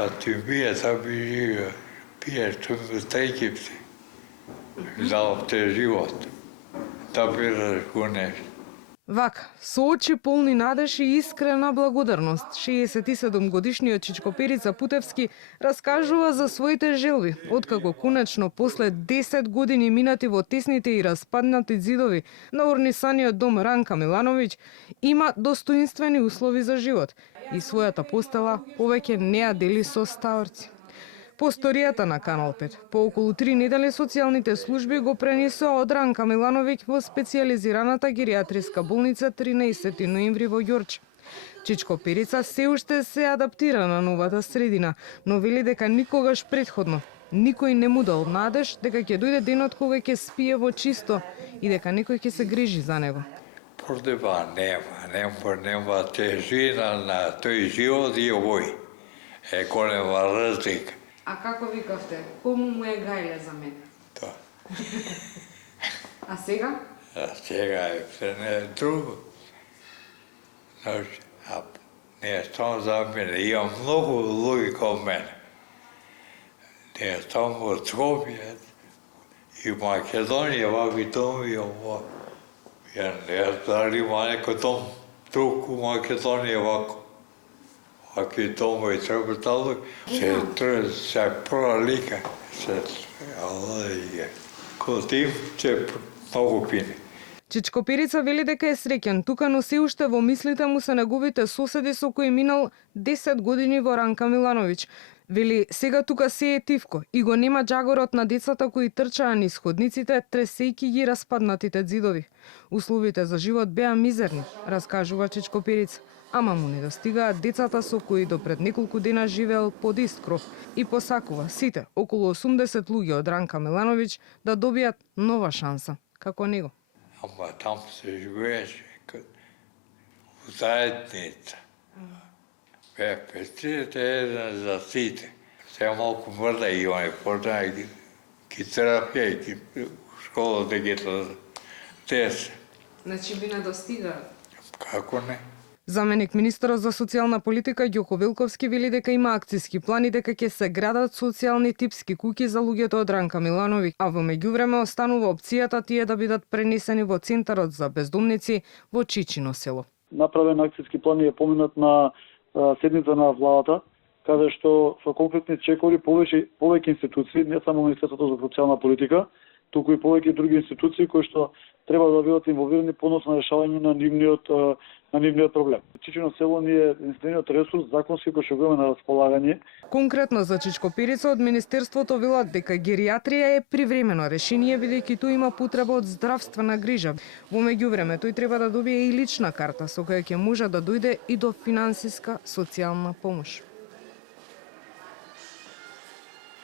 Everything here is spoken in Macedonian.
А ти бие, пие, стрекипси. Дал те живот. Да бираш го нешто. Вака, со очи полни надеж и искрена благодарност, 67-годишниот Чичко Перица Путевски раскажува за своите желби, откако конечно после 10 години минати во тесните и распаднати ѕидови на урнисаниот дом Ранка Милановиќ, има достоинствени услови за живот и својата постела повеќе не ја дели со стаорци. По историјата на Канал 5, по околу 3 недели социјалните служби го пренесоа од Ранка Милановиќ во специјализираната геријатриска болница 13 ноември во Ѓорче. Чичко Перица се уште се адаптира на новата средина, но вели дека никогаш претходно никој не му дал надеж дека ќе дојде денот кога ќе спие во чисто и дека некој ќе се грижи за него. Продева нема тежина на тој живот и овој. Е голема разлика. А како викавте? Кому му е гајле за мене? Тоа. А сега? А сега е не друго. Значи, не е само за мене. Имам многу луѓе као мене. Не е само од Скопје и Македонија, ваки доми, ово. Ја не дали има некој дом друг у Македонија вако. Ако дома и треба талок, се пролика, се култив, се многу пине. Чичко Перица вели дека е среќен тука, но се уште во мислите му се неговите соседи со кои минал 10 години во Ранка Милановиќ. Вели, сега тука се е тивко и го нема джагорот на децата кои трчаа низ ходниците, тресејќи ги распаднатите ѕидови. Условите за живот беа мизерни, раскажува Чичко Перица. Ама му не достигаат децата со кои до пред неколку дена живеел под ист кров и посакува сите, околу 80 луѓе од Ранка Милановиќ, да добијат нова шанса, како него. Ама там се живееше у заедница. Бе, пестирите еден за сите. Се малку мрда и они порта ги терапија и ги школа да ги тесе. Значи би не достигаат? Како не? Заменик министерот за социјална политика Ѓоко Велковски вели дека има акцијски плани дека ќе се градат социјални типски куќи за луѓето од Ранка Милановиќ, а во меѓувреме останува опцијата тие да бидат пренесени во центарот за бездомници во Чичино село. Направен акцијски план е поминат на седница на владата, каде што со конкретни чекори повеќе институции, не само Министерството за социјална политика, туку и повеќе други институции кои што треба да бидат инволвирани подоцна решавање на нивниот проблем. Чичино село ни е единствениот ресурс законски кој што го имаме на располагање. Конкретно за Чичко Перица од Министерството велат дека геријатрија е привремено решение бидејќи тој има потреба од здравствена грижа. Во меѓувреме тој треба да добие и лична карта со која ќе може да дојде и до финансиска социјална помош.